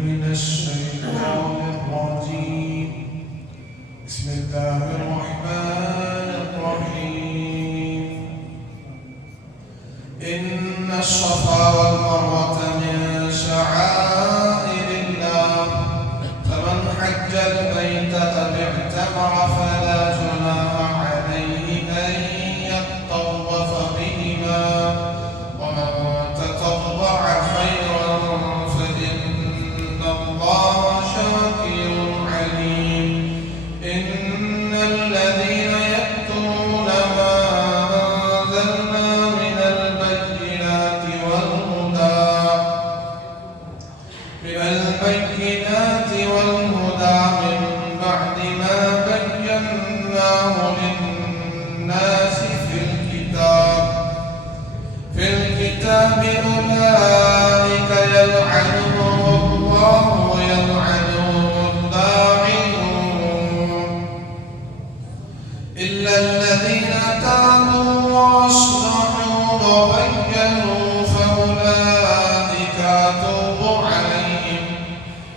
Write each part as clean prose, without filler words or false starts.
من الشيطان الرجيم. بسم الله الرحمن الرحيم. إن الصفا والمروة من شعائر الله فمن حج البيت أو اعتمر فلا جناح عليه أن يطوف بهما ومن تطوع خيرا فإن الله شاكر عليم. إن الذين يكتمون ما أنزلنا من البينات والهدى من بعد ما بيناه للناس في الكتاب أولئك يلعنهم الله ويلعنهم اللاعنون إلا الذين تابوا وأصلحوا وبينوا فأولئك أتوب عليهم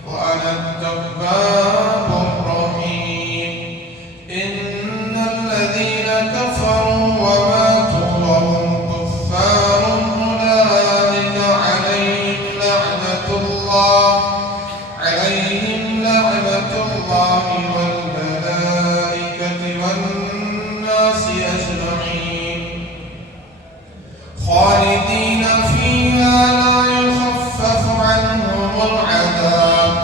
وأنا التواب الرحيم. إن الذين كفروا وماتوا وهم كفار أولئك عليهم لعنة الله والملائكة والناس أجمعين خالدين فيها لا يخفف عنهم العذاب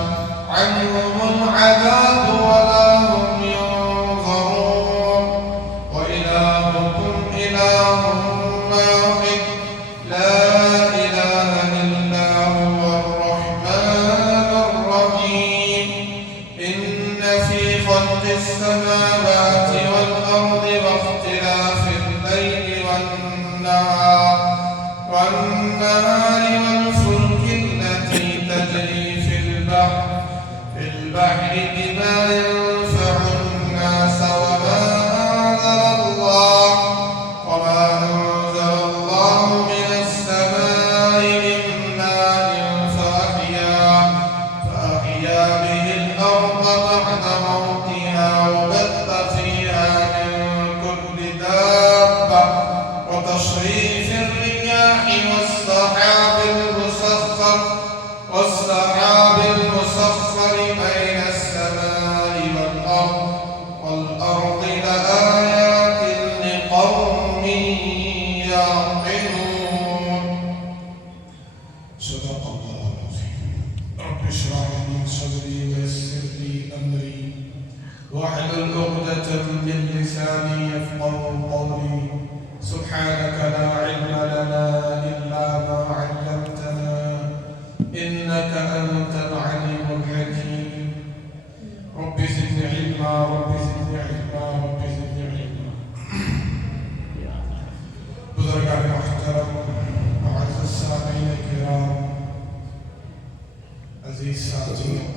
ولا هم ينظرون. وإلهكم إله واحد لا إله إلا هو الرحمن الرحيم. إن في خلق السماوات والأرض واختلاف الليل والنهار والفلك التي تجري في البحر بما ينفع الناس وما أنزل الله من السماء من ماء فأحيا به الأرض بعد موتها وبث فيها من كل دابة وتصريف الرياح والسحاب المسخر بين السماء والأرض لآيات لقوم يعقلون. صدق الله العظيم. رب اشرح لي صدري ويسر لي أمري واحلل عقدة من لساني يفقهوا قولي. سبحانك لا علم لنا إلا ما علمتنا إنك أنت العليم الحكيم. رب زدني علما رب زدني علما رب زدني علما. بزرگان محترم معزز سامعین کرام عزیز ساتھیوں،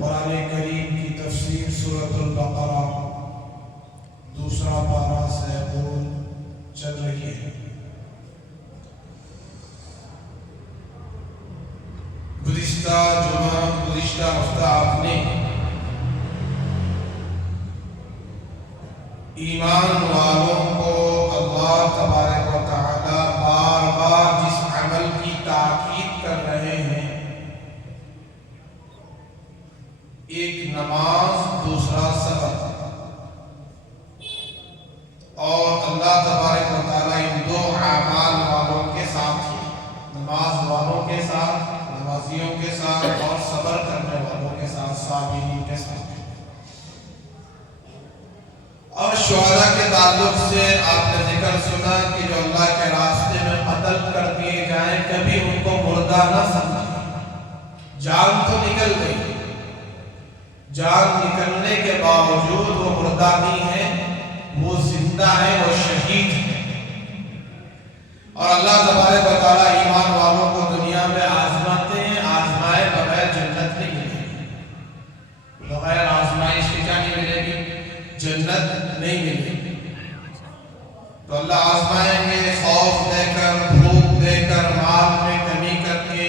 قرآن کریم کی تفسیر سورۃ البقرہ دوسرا پارہ سے چل رہی ہے۔ گزشتہ ہفتہ آپ نے ایمان والوں کو اللہ تبارک و تعالی بار بار جس عمل کی تاکید کر رہے ہیں، ایک نماز دوسرا صبر، اور اللہ تبارک و تعالی ان دو اعمال والوں کے ساتھ ہی، نماز والوں کے ساتھ، نمازیوں کے ساتھ، اور صبر کرنے والوں کے ساتھ، صابرین کے ساتھ۔ اور شہداء کے تعلق سے آپ نے ذکر سنا کہ جو اللہ کے راستے میں قتل کر دیے جائیں، کبھی ان کو مردہ نہ سمجھیں۔ جان تو نکل گئی، جان نکلنے کے باوجود وہ مردہ نہیں ہے، وہ زندہ ہے، وہ شہید ہے۔ اور اللہ تبارک و تعالیٰ ایمان والوں کو دنیا میں آزماتے ہیں، آزمائے بغیر جنت نہیں ملے گی، بغیر آزمائش کے کیا نہیں ملے گی؟ جنت نہیں ملے گی۔ تو اللہ آزمائیں گے، خوف دے کر، بھوک دے کر، مال میں کمی کر کے،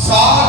7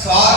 7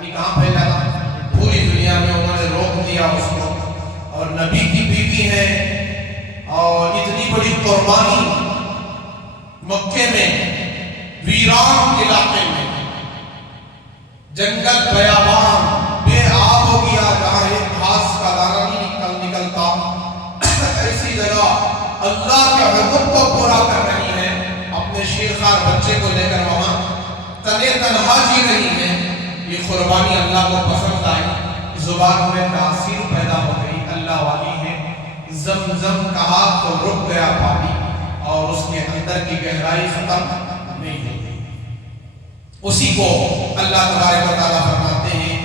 پانی کہاں پھیلا تھا؟ پوری دنیا میں انہوں نے روک دیا اس کو، اور نبی کی بیوی ہے اور اتنی بڑی قربانی مکے میں ویران علاقے میں جنگل بیابان بے آب ہو گیا جہاں ایک گھاس کا دانہ نہیں نکلتا، ایسی جگہ اللہ کے حکم کو پورا کر رہی ہے، اپنے شیرخوار بچے کو لے کر وہاں تنے تنہا جی رہی ہے۔ یہ قربانی اللہ کو پسند آئی، زبان میں تاثیر پیدا ہو گئی، اللہ والی ہے۔ زمزم کہا تو رک گیا پانی اور اس کے اندر کی گہرائی ختم نہیں ہو گئی۔ اسی کو اللہ تبارک و تعالیٰ فرماتے ہیں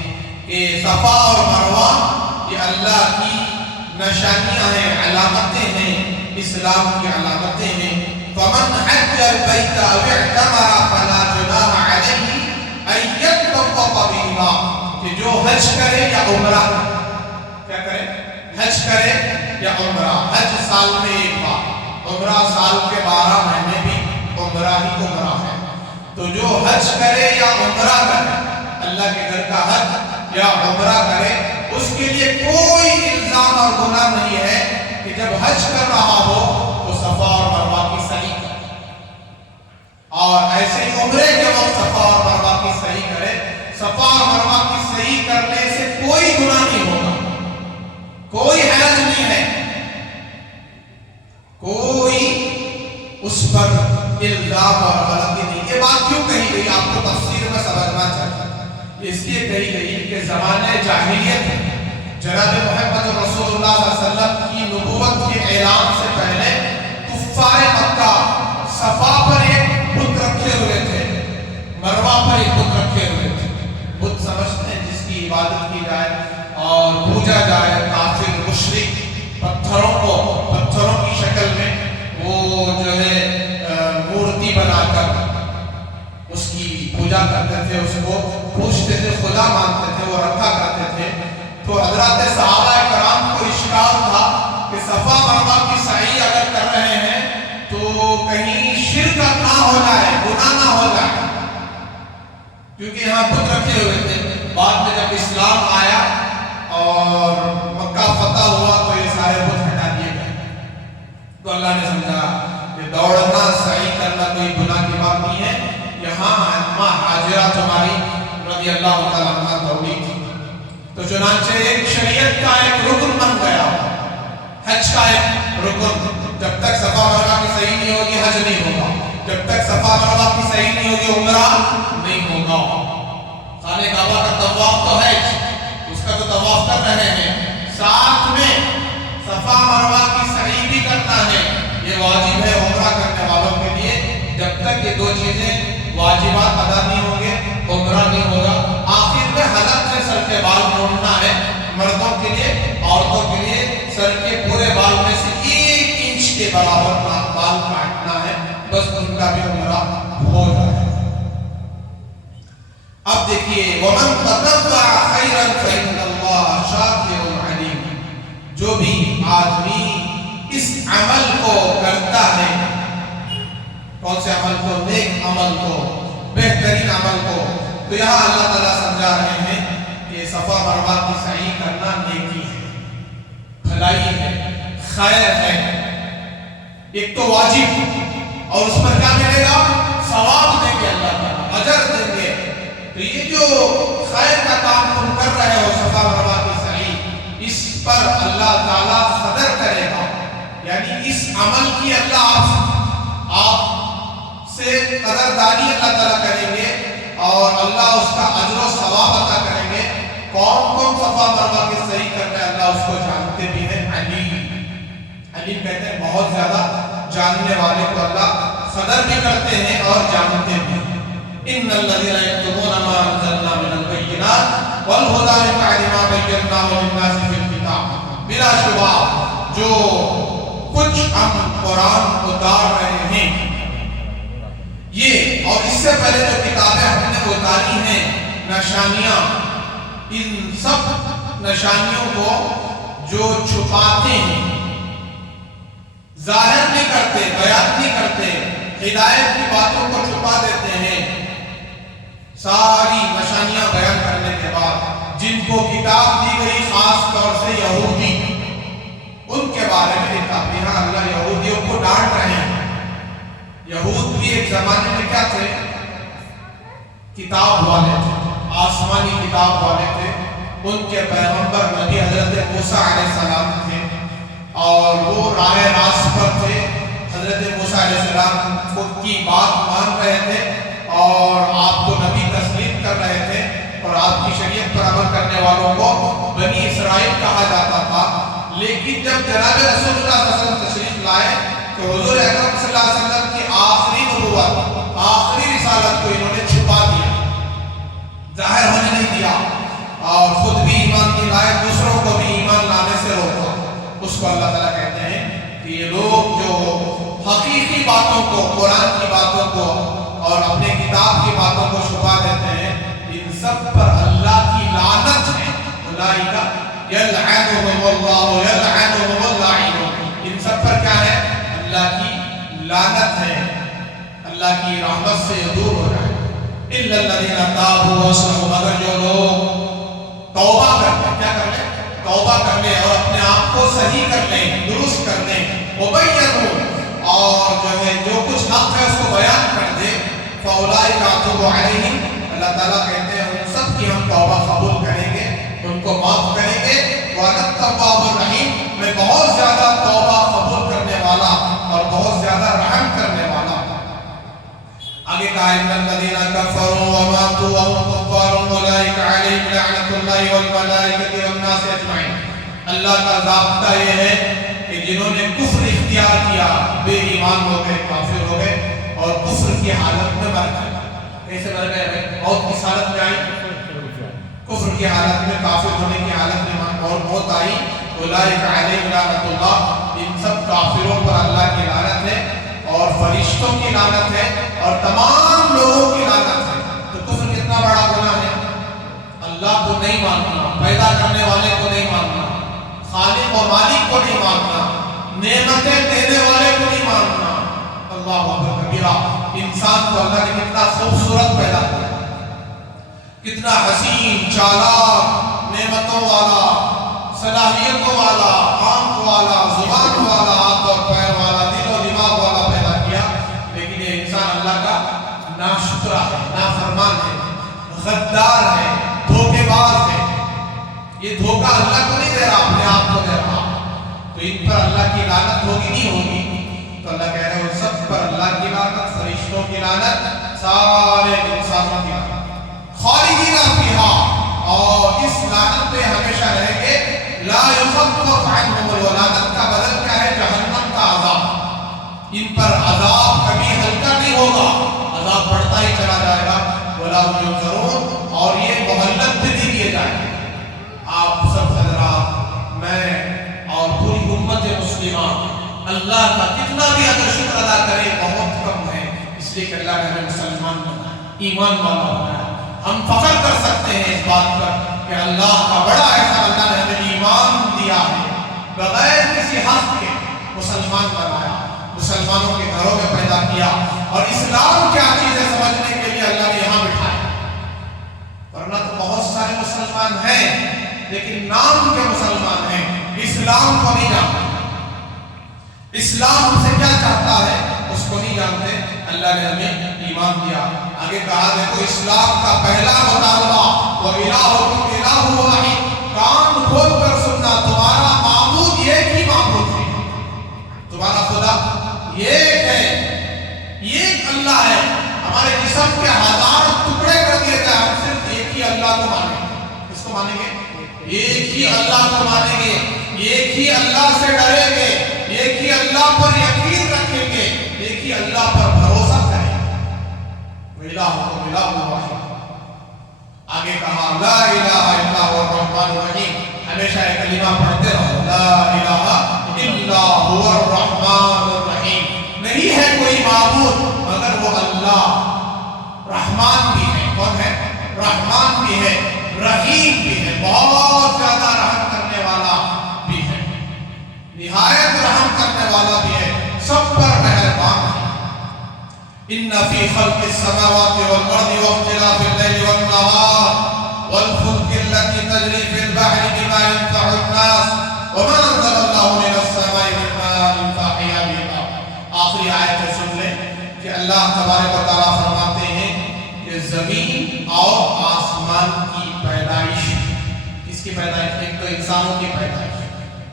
کہ صفا اور مروہ یہ اللہ کی نشانیاں ہیں، علامتیں ہیں، اسلام کی علامتیں ہیں۔ فَمَنْ حَجَّ الْبَيْتَ أَوِ اعْتَمَرَ فَلَا جُنَاحَ عَلَيْهِ أَن يَطَّوَّفَ بِهِمَا، کہ جو حج کرے یا عمرہ، کیا کرے؟ حج کرے یا عمرہ۔ حج سال میں ایک بار، عمرہ سال کے 12 مہینے بھی عمرہ ہی عمرہ ہے۔ تو جو حج کرے یا عمرہ کرے، اللہ کے گھر کا حج یا عمرہ کرے، اس کے لیے کوئی الزام اور گناہ نہیں ہے کہ جب حج کر رہا ہو تو صفا اور مروہ کی صحیح کرے، اور ایسے ہی عمرے کے وقت صفا اور مروہ کی صحیح کرے۔ صفا اور مروہ کی صحیح کرنے سے کوئی گناہ نہیں ہوگا، کوئی حرج نہیں ہے، کوئی اس پر الزام اور غلطی نہیں۔ یہ بات کیوں کہی گئی آپ کو تفسیر میں سمجھنا چاہیے، اس لیے کہی گئی کہ زمانہ جاہلیت میں جناب محمد رسول اللہ صلی اللہ علیہ وسلم کی نبوت کے اعلان سے پہلے کفار مکہ صفا پر ایک بت رکھے ہوئے تھے، مروہ پر ایک بت رکھے ہوئے تھے۔ بت سمجھتے ہیں جس کی عبادت کی جائے اور پوجا جائے، کافر مشرک پتھروں کی شکل میں وہ جو ہے مورتی بنا کر اس کی پوجا کرتے تھے، اس کو پوچھتے تھے، خدا مانتے تھے، وہ رکھا کرتے تھے۔ تو حضرات صحابہ کرام کو اشکال تھا کہ صفا مروہ کی سعی اگر کر رہے ہیں تو کہیں شرک نہ ہو جائے، گناہ نہ ہو جائے، کیونکہ یہاں بت رکھے ہوئے تھے۔ بعد میں جب اسلام آیا اور مکہ فتح ہوا تو یہ سارے بت ہٹا دیے گئے۔ تو اللہ نے سمجھا کہ دوڑنا سعی کرنا کوئی گناہ کی بات نہیں ہے۔ یہاں اماں حاجرہ تمہاری رضی اللہ تعالیٰ عنہ دوڑی تھی، تو چنانچہ ایک شریعت کا ایک رکن بن گیا، حج کا ایک رکن۔ جب تک صفا مروہ کی صحیح نہیں ہوگی حج نہیں ہوگا، جب تک صفا مروہ کی صحیح نہیں ہوگی عمرہ نہیں ہوگا۔ خانہ کعبہ کا طواف تو ہے، اس کا تو طواف کر رہے ہیں، ساتھ میں صفا مروہ کی صحیح بھی کرنا ہے، یہ واجب ہے عمرہ کرنے والوں کے لیے۔ جب تک یہ دو چیزیں واجبات ادا نہیں ہوں گے عمرہ نہیں ہوگا۔ آخر میں حلق سے سر کے بال موڑنا ہے مردوں کے لیے، عورتوں کے لیے سر کے پورے بال میں سے 1 انچ کے برابر بال کاٹنا ہے، بس ان کا بھی عمرہ ہو جائے۔ اب دیکھیے وَمَنْ تَطَوَّعَ خَيْرًا فَإِنَّ اللَّهَ شَاكِرٌ عَلِيمٌ، جو بھی آدمی اس عمل کو کرتا ہے، کون سے عمل کو؟ نیک عمل کو، بہترین عمل کو، تو یہاں اللہ تعالیٰ سمجھا رہے ہیں کہ صفا مروہ کی سعی کرنا نیکی ہے، بھلائی ہے، خیر ہے۔ ایک تو واجب، اور اس پر کیا ملے گا؟ ثواب دیں گے، اللہ تعالیٰ اجر دیں گے۔ تو یہ جو خیر کا کام تم کر رہے ہو صفا مروہ کی سعی، اس پر اللہ تعالیٰ قدر کرے گا، یعنی اس عمل کی اللہ آپ سے قدردانی اللہ تعالیٰ کریں گے اور اللہ اس کا اجر و ثواب عطا کریں گے۔ کون کون صفا مروہ کی صحیح کر رہے ہیں اللہ اس کو جانتے بھی ہیں۔ علیم کہتے ہیں بہت زیادہ جاننے والے کو اللہ قدر بھی کرتے ہیں اور جانتے بھی ہیں۔ ان الذين يكتمون ما انزلنا من البينات والهدى من بعد ما بيناه للناس في الكتاب، بلا شبہ جو کچھ ہم قرآن اتار رہے ہیں یہ اور اس سے پہلے جو کتابیں ہم نے اتاری ہیں، نشانیاں، ان سب نشانیوں کو جو چھپاتے ہیں، ظاہر نہیں کرتے، بیان نہیں کرتے، ہدایت کی باتوں کو چھپا دیتے ہیں، ساری نشانیاں بیان کرنے کے بعد جن کو کتاب دی گئی خاص طور سے یہودی، ان کے بارے میں لکھا کہ ہاں اللہ یہودیوں کو ڈانٹ رہے ہیں۔ یہود بھی ایک زمانے میں کیا تھے؟ کتاب والے تھے، آسمانی کتاب والے تھے۔ ان کے پیغمبر نبی حضرت موسیٰ علیہ السلام تھے اور وہ راہ راست پر تھے۔ حضرت موسیٰ علیہ السلام خود کی بات مان رہے تھے اور آپ کو نبی تسلیم کر رہے تھے، اور آپ کی شریعت پر عمل کرنے والوں کو بنی اسرائیل کہا جاتا تھا۔ لیکن جب جناب رسول اللہ صلی اللہ علیہ وسلم تشریف لائے تو حضور اکرم صلی اللہ علیہ وسلم کی آخری نبوت، آخری رسالت کو انہوں نے چھپا دیا، ظاہر ہونے نہیں دیا، اور خود بھی ایمان نہیں لائے، دوسروں کو بھی ایمان لانے سے روکا۔ اس کو اللہ تعالیٰ کہتے ہیں کہ یہ لوگ جو حقیقی باتوں کو، قرآن کی باتوں کو اور اپنے کتاب کی باتوں کو چھپا دیتے ہیں، ان سب پر اللہ کی لعنت ہے۔ اولئک یلعنہم اللہ یلعنہم اللاعنون، ان سب پر کیا ہے؟ اللہ کی لعنت ہے، اللہ کی رحمت سے دور ہو جائے۔ الا الذین تابوا واصلحوا، مگر جو لوگ توبہ کر لیں، کیا کر لیں؟ توبہ کر لیں اور اپنے آپ کو صحیح کر لیں، درست کر لیں، وبینوا، اور جو ہے جو کچھ حق ہے اس کو بیان کر دیں، فاولئک اتوب علیہم، اللہ تعالیٰ کہتے ہیں ان سب کی ہم توبہ قبول کریں گے، ان کو معاف کریں گے۔ وانا التواب الرحیم، میں بہت زیادہ توبہ قبول کرنے والا اور بہت زیادہ رحم کرنے والا۔ آگے کہا ان الذین کفروا وماتوا وهم کفار اولئک علیہم لعنۃ اللہ والملائکۃ والناس اجمعین۔ اللہ کا ضابطہ یہ ہے کہ جنہوں نے کفر اختیار کیا، بے ایمان ہو گئے، کافر ہو گئے اور کفر کی حالت میں مر گئے۔ کیسے مر گئے؟ موت کی حالت میں آئی، کفر کی حالت میں، کافر ہونے کی حالت میں اور موت آئی۔ اولئک علیہم لعنۃ اللہ، ان سب کافروں پر اللہ کی لعنت ہے اور فرشتوں کی لعنت ہے اور تمام لوگوں کی لعنت ہے۔ تو کفر کتنا بڑا گناہ ہے؟ اللہ کو نہیں ماننا، پیدا کرنے والے کو نہیں ماننا، خالق اور مالک کو نہیں ماننا، نعمتیں دینے والے کو نہیں ماننا۔ اللہ اکبر کبیرہ۔ انسان کو اللہ نے کتنا خوبصورت پیدا کیا، کتنا حسین، چالاک، نعمتوں والا، صلاحیتوں والا، آنکھ والا، زبان والا، ہاتھ اور پیر والا، دل و دماغ والا پیدا کیا، لیکن یہ انسان اللہ کا ناشکرا ہے، نافرمان ہے، غدار ہے، دھوکے باز ہے۔ یہ دھوکہ اللہ کو نہیں دے رہا، اپنے آپ کو دے رہا۔ تو ان پر اللہ کی لعنت ہوگی نہیں ہوگی؟ تو اللہ کہہ رہے ہیں ان سب پر اللہ کی لعنت، فرشتوں کی لعنت، سارے انسانوں کی لعنت، خالدین فیہا، اور اس لعنت میں ہمیشہ رہیں گے۔ لا یخفف عنہم، لعنت کا بدل کیا ہے؟ جہنم کا عذاب۔ ان پر عذاب کبھی ہلکا نہیں ہوگا، عذاب بڑھتا ہی چلا جائے گا۔ ولا هم ينظرون، اور یہ مہلت بھی نہیں دیے جائیں گے۔ آپ سب حضرات، میں اور پوری امت مسلمہ اللہ کا کتنا بھی اگر شکر ادا کرے بہت کم ہے، اس لیے کہ اللہ نے ہمیں مسلمان بنایا، ایمان والا بنایا۔ ہم فخر کر سکتے ہیں اس بات پر کہ اللہ کا بڑا احسان، اللہ نے ہمیں ایمان دیا ہے، بغیر کسی حق کے مسلمان بنایا، مسلمانوں کے گھروں میں پیدا کیا، اور اسلام کیا چیز ہے سمجھنے کے لیے اللہ نے یہاں بٹھایا۔ ورنہ تو بہت سارے مسلمان ہیں لیکن نام کے مسلمان ہیں، اسلام کو نہیں جانتے، اسلام ہم سے کیا چاہتا ہے اس کو نہیں جانتے۔ اللہ نے ہمیں ایمان دیا۔ آگے کہا دیکھو اسلام کا پہلا مطالبہ وَإِلَٰهُكُمْ إِلَٰهٌ وَاحِدٌ، کان کھول کر سننا، تمہارا معبود ایک ہی معبود ہے، تمہارا خدا ایک ہے، ایک اللہ ہے۔ ہمارے جسم کے ہزار ٹکڑے کر دیے جائیں، ہم صرف ایک ہی اللہ کو مانیں گے۔ کس کو مانیں گے؟ ایک ہی اللہ کو مانیں گے، ایک ہی اللہ سے ڈریں گے، ایک ہی اللہ پر یقین رکھیں گے، ایک ہی اللہ پر بھروسہ کریں گے۔ وَإِلَٰهُكُمْ إِلَٰهٌ وَاحِدٌ۔ آگے کہا لا الہ الا هو الرحمن الرحیم، ہمیشہ یہ کلمہ پڑھتے رہو، لا الہ الا هو الرحمن الرحیم۔ نہیں ہے کوئی معبود مگر وہ اللہ، رحمان بھی ہے۔ کون ہے؟ رحمان بھی ہے، رحیم بھی ہے، بہت زیادہ رحم کرنے والا بھی ہے، نہایت رحم کرنے والا بھی ہے، سب پر مہربان ہے۔ ان فی خلق السماوات والارض واختلاف الليل والنهار والفلك التي تجري في البحر بما ينفع الناس وما انزل الله من السماء من ماء فاحيا به الارض. آخری آیت سن لیں کہ اللہ تبارک و تعالیٰ فرماتے ہیں کہ زمین اور آسمان کی پیدائش. کس کی پیدائش؟ ایک تو انسانوں کی پیدائش،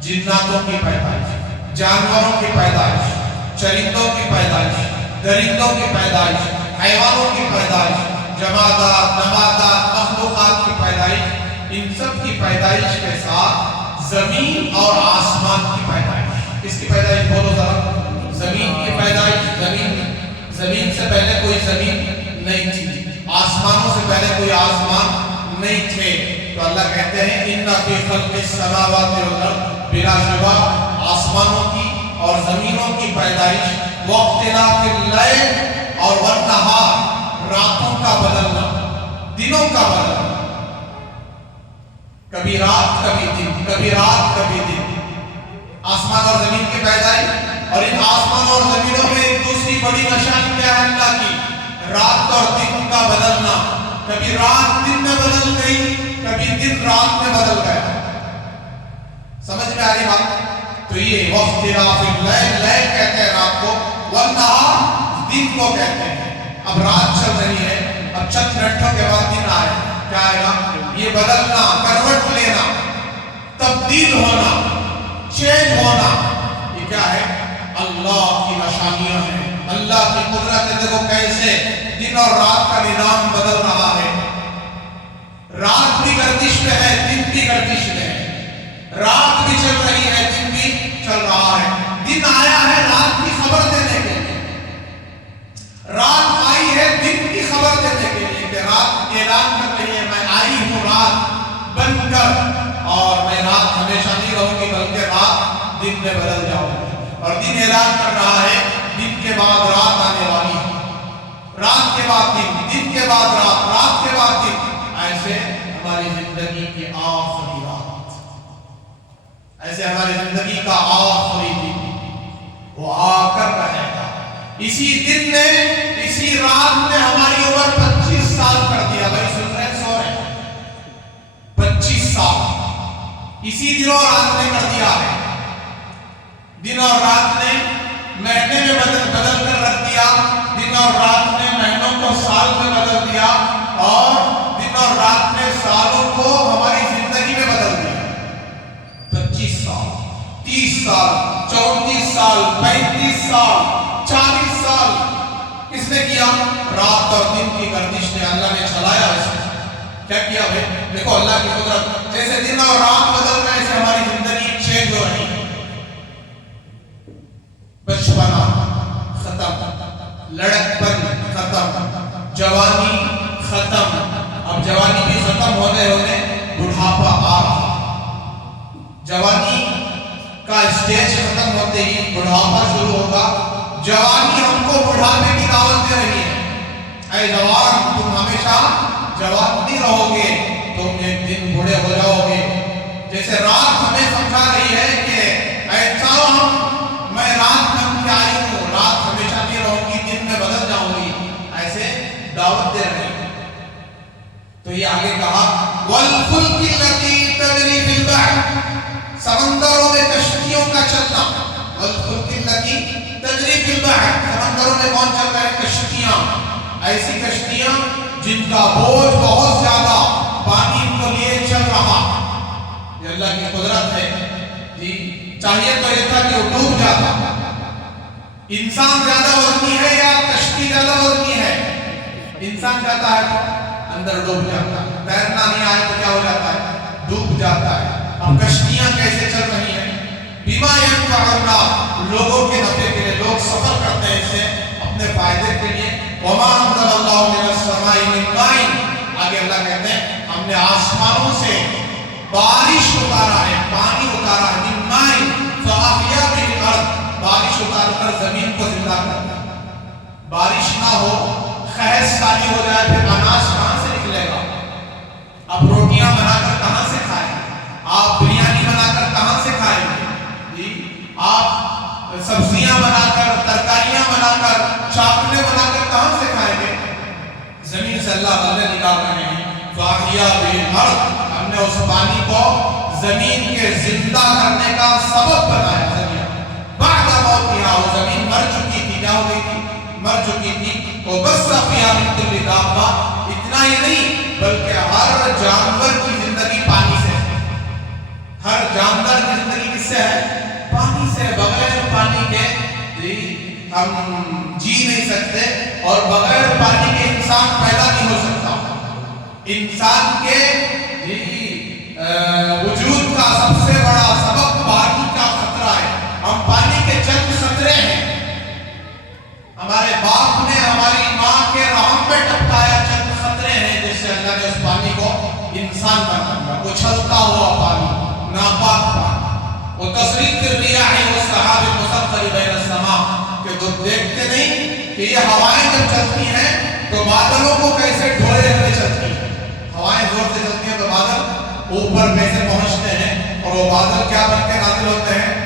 جناتوں کی پیدائش، جانوروں کی پیدائش، چرندوں کی پیدائش، درندوں کی پیدائش، حیوانوں کی پیدائش، جمادات، نباتات، مخلوقات کی پیدائش، ان سب کی پیدائش کے ساتھ زمین اور آسمان کی پیدائش. کس کی پیدائش بولو ذرا؟ زمین کی پیدائش. زمین سے پہلے کوئی زمین نہیں تھی، آسمانوں سے پہلے کوئی آسمان نہیں تھے. تو اللہ کہتے ہیں ان فی خلق السماوات والارض، بلا شبہ آسمانوں کی اور زمینوں کی پیدائش، واختلاف اللیل اور والنہار، راتوں کا بدلنا، دنوں کا بدلنا، کبھی رات کبھی دن، کبھی رات کبھی دن. آسمان اور زمین کی پیدائش. اور ان آسمان اور زمینوں میں ایک دوسری بڑی نشانی کیا ہے اللہ کی؟ رات اور دن کا بدلنا. کبھی رات دن میں بدل گئی، کبھی دن رات میں بدل گیا. سمجھ میں آ رہی بات؟ تو یہ واختلاف اللیل، لیل کہتے ہیں رات کو، والنہار دن کو کہتے ہیں. اب رات چل رہی ہے، اب چند گھنٹوں کے بعد دن آئے، کیا آئے گا؟ یہ بدلنا، کروٹ لینا، تبدیل ہونا، چینج ہونا، یہ کیا ہے؟ اللہ کی نشانیاں ہیں، اللہ کی قدرت ہے. دیکھو کیسے دن اور رات کا نظام بدل رہا ہے. رات بھی گردش میں ہے، دن بھی گردش میں ہے. رات بھی چل رہی ہے، دن بھی چل رہا ہے. دن آیا ہے رات کی خبر دینے کے لیے، رات آئی ہے دن کی خبر دینے کے لیے کہ رات اعلان کر رہی ہے میں آئی ہوں رات بن کر، اور میں رات ہمیشہ نہیں رہوں گی بلکہ رات دن میں بدل جاؤں گی. اور دن اعلان کر رہا ہے دن کے بعد رات آنے والی ہے، رات کے بعد دن، دن کے بعد رات، رات کے بعد دن. ایسے ہماری زندگی کی آخری رات، ایسے ہماری زندگی کا آخری دن وہ آ کر رہے گا. اسی دن نے، اسی رات نے ہماری عمر 25 سال کر دیا. بھائی سن رہے ہیں؟ سو رہے ہیں؟ 25 سال اسی دن اور رات نے کر دیا ہے. دن اور رات نے مہینے میں بدل کر رکھ دیا. دن اور رات نے مہینوں کو سال میں بدل دیا، اور دن اور رات نے سالوں کو ہماری زندگی میں بدل دیا. 25 سال، 30 سال، 34 سال، 35 سال، 40 سال کس نے کیا؟ رات اور دن کی گردش نے، اللہ نے چلایا. اسے کیا کیا بھائی؟ دیکھو اللہ کی قدرت. جیسے دن اور رات بدل رہے ہیں، ایسے ہماری زندگی چینج ہو رہی ہے. بچپنا ختم، لڑکپن ختم، جوانی ختم. اب جوانی بھی ختم ہونے بڑھاپا آ رہا. جوانی کا اسٹیج ختم ہوتے ہی بڑھاپا شروع ہوگا. جوانی ہم کو بڑھاپے کی دعوت دے رہی ہے. اے جوان، تم ہمیشہ جوان نہیں رہو گے، تم ایک دن بوڑھے ہو جاؤ گے. جیسے رات ہمیں سمجھا رہی ہے کہ اے چاہو میں رات میں آئی ہوں، رات ہمیشہ نہیں رہوں گی، دن میں بدل جاؤں گی، ایسے دعوت دے رہی ہے. تو یہ آگے کہا وَالْفُلْكِ الَّتِي تَجْرِي فِي الْبَحْرِ، سمندروں میں کشتیوں کا چلنا. وَالْفُلْكِ الَّتِي تَجْرِي فِي الْبَحْرِ، سمندروں میں کون چل رہا ہے؟ کشتیاں. ایسی کشتیاں جن کا بوجھ بہت زیادہ پانی کو لیے چل رہا. یہ اللہ کی قدرت ہے جی. چاہیے تو یہ تھا کہ وہ ڈوب جاتا. انسان زیادہ وزنی ہے یا کشتی زیادہ وزنی ہے؟ انسان جاتا ہے تو اندر ڈوب جاتا ہے. تیرنا نہیں آئے تو کیا ہو جاتا ہے؟ ڈوب جاتا ہے. اب کشتیاں کیسے چل رہی ہیں؟ بما ينفع الناس، لوگوں کے نفع کے لیے. لوگ سفر کرتے ہیں اسے اپنے فائدے کے لیے. وما انزل اللہ من السماء من ماء، آگے اللہ کہتے ہیں ہم نے آسمانوں سے بارش اتارا ہے، پانی اتارا ہے. من ماء فاحیا به الارض، بارش اتار کر زمین کو زندہ کرتا ہے. بارش نہ ہو، خیز سالی ہو جائے، پھر اناج کہاں سے نکلے گا؟ اب روٹیاں بنا کر کہاں سے کھائیں گے؟ آپ بریانی بنا کر کہاں سے کھائیں گے؟ جی آپ سبزیاں بنا کر، ترکاریاں بنا کر، چاولیں بنا کر سے اللہ بندے نکال رہے ہیں. فاحیا بالارض، ہم نے اس پانی کو زمین کے زندہ کرنے کا سبب بنایا. بعد موتها، وہ زمین مر چکی تھی، کیا ہو گئی تھی؟ مر چکی تھی. وبث فيها من كل دابة، اتنا ہی نہیں بلکہ ہر جانور کی زندگی پانی سے ہے. ہر جانور کی زندگی کس سے ہے؟ پانی سے. بغیر پانی کے ہم جی نہیں سکتے، اور بغیر پانی کے انسان پیدا نہیں ہو سکتا. انسان کے وجود کا سب سے بڑا سبب پانی کا خطرہ ہے. ہم پانی کے چند قطرے ہیں. ہمارے باپ نے ہماری ماں کے رحم پہ ٹپکایا چند قطرے ہیں، جس سے اللہ نے اس پانی کو انسان بنا دیا. اچھلتا ہوا پانی، ناپاک پانی. وتصریف الریاح والسحاب المسخر بین السماء، کہ تو دیکھتے نہیں کہ یہ ہوائیں جب چلتی ہیں تو بادلوں کو کیسے ڈھوئے ہوئے چلتی ہیں. ہوائیں زور سے چلتی ہیں تو بادل اوپر کیسے پہنچتے ہیں، اور وہ بادل کیا بن کے نازل ہوتے ہیں؟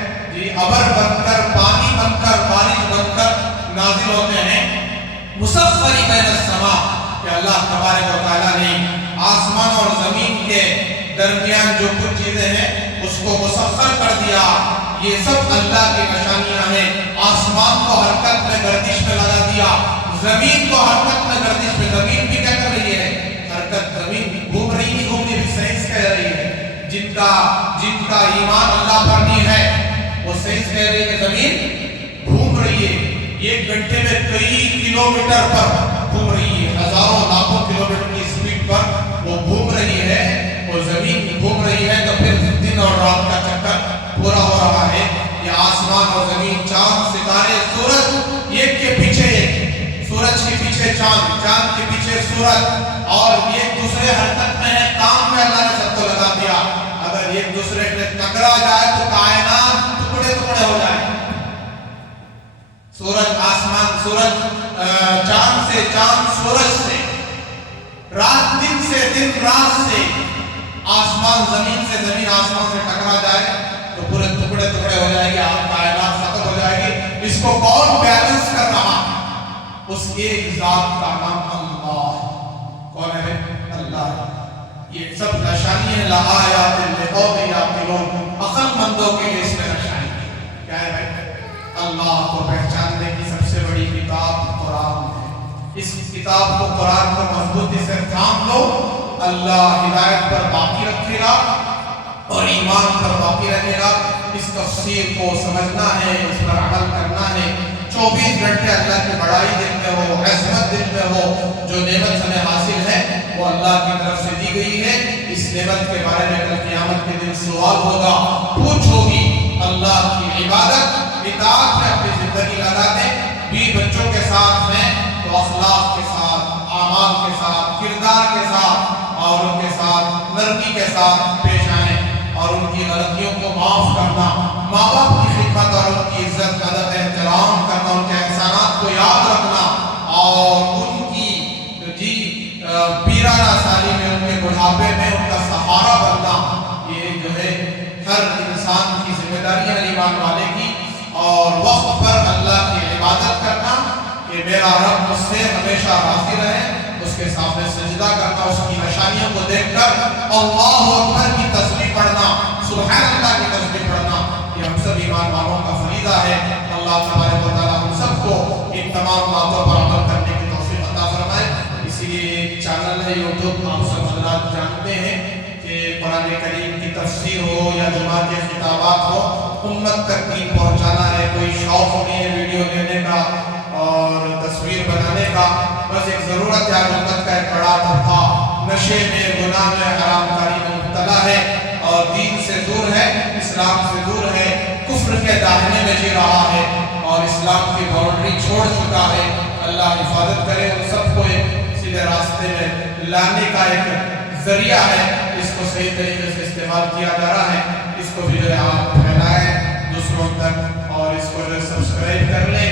ابر بن کر، پانی بن کر، بارش بن کر نازل ہوتے ہیں. مسخر بین السماء، کہ اللہ تبارک و تعالیٰ نے آسمان اور زمین کے درمیان جو کچھ چیزیں ہیں اس کو مسخر کر دیا. یہ سب اللہ کی نشانیاں ہیں. آسمان کو حرکت میں، گردش میں لگا دیا، زمین کو حرکت میں، گردش میں. زمین بھی کیا کر رہی ہے؟ حرکت. زمین گھوم رہی نہیں، گھوم رہی، سائنس کہہ رہی ہے. جن کا ایمان اللہ پر نہیں ہے وہ سائنس کہہ رہی ہے کہ زمین گھوم رہی ہے. ایک گھنٹے میں کئی کلومیٹر پر گھوم رہی ہے، ہزاروں لاکھوں کلومیٹر کی سپیڈ پر وہ گھوم رہی ہے. وہ زمین گھوم رہی ہے تو پھر دن اور رات کا چکر پورا ہو رہا ہے. یہ آسمان اور زمین، چاند، ستارے، سورج، ایک کے پیچھے ایک، سورج کے پیچھے چاند، چاند کے پیچھے سورج، اور ایک دوسرے حرکت میں ہے. کام میں اللہ نے سب کو لگا دیا. اگر ایک دوسرے سے ٹکرا جائے تو کائنات ٹکڑے ٹکڑے ہو جائے. سورج آسمان، سورج چاند سے، چاند سورج سے، رات دن سے، دن رات سے، آسمان زمین سے، زمین آسمان سے ٹکرا جائے تو پورے ٹکڑے ٹکڑے ہو جائے گی. کائنات ختم ہو جائے گی. اس کو کون بیلنس کر رہا ہے؟ اس ایک ذات کا نام اللہ. کون ہے؟ اللہ. یہ سب نشانی ہے. لآیات لقوم یعقلون، عقل مندوں کے لیے اس میں نشانی ہے. کیا ہے بھائی؟ اللہ کو پہچاننے کی سب سے بڑی کتاب قرآن ہے. اس کتاب کو، قرآن کو مضبوطی سے تھام لو. اللہ ہدایت پر باقی رکھے گا اور ایمان پر باقی رکھے گا. اس تفسیر کو سمجھنا ہے، اس پر عمل کرنا ہے. 24 گھنٹے اللہ کی بڑائی دل میں ہو، عظمت دل میں ہو. جو نعمت ہمیں حاصل ہے وہ اللہ کی طرف سے دی گئی ہے. اس نعمت کے بارے میں کل قیامت کے دن سوال ہوگا، پوچھ ہوگی. اللہ کی عبادت، اطاعت میں اپنی زندگی لگا دیں. بھی بچوں کے ساتھ ہیں تو اخلاق کے ساتھ، اعمال کے ساتھ، کردار کے ساتھ، اور ان کے ساتھ نرمی کے ساتھ پیش آئیں، اور ان کی غلطیوں کو معاف کرنا، ماں باپ کی خدمت اور ان کی عزت، ادب، احترام کرنا، ان کے احسانات کو یاد رکھنا، اور ان کی پیرانہ سالی میں، ان کے بڑھاپے میں ان کا سہارا بننا. یہ جو ہے ہر انسان کی ذمہ داری ہے ایمان والے کی. اور وقت پر اللہ کی عبادت کرنا کہ میرا رب مجھ سے ہمیشہ راضی رہے. اس کے سامنے سجدہ کرنا، اس کی نشانیوں کو دیکھ کر اللہ اکبر کی تسبیح پڑھنا، سبحان اللہ کی تسبیح پڑھنا، یہ ہم سب ایمان والوں کا فریضہ ہے. اللہ تبارک و تعالیٰ ہم سب کو ان تمام باتوں پر عمل کرنے کی توفیق عطا فرمائے. اسی لیے ایک چینل ہے یوٹیوب، آپ سب حضرات جانتے ہیں کہ قرآن کریم کی تفسیر ہو یا جمعہ کے خطابات ہو، امت تک دین پہنچانا ہے. کوئی شوق نہیں ہے ویڈیو لینے کا اور تصویر بنانے کا، بس ایک ضرورت ہے. امت کا ایک بڑا طبقہ نشے میں، گناہ میں، حرام کاری میں مبتلا ہے اور دین سے دور ہے، اسلام سے دور ہے، کفر کے دامن میں جی رہا ہے اور اسلام کی باؤنڈری چھوڑ چکا ہے. اللہ حفاظت کرے. ان سب کو ایک سیدھے راستے میں لانے کا ایک ذریعہ ہے. اس کو صحیح طریقے سے استعمال کیا جا رہا ہے. اس کو بھی جو ہے آپ پھیلائیں دوسروں تک، اور اس کو جو سبسکرائب کر لیں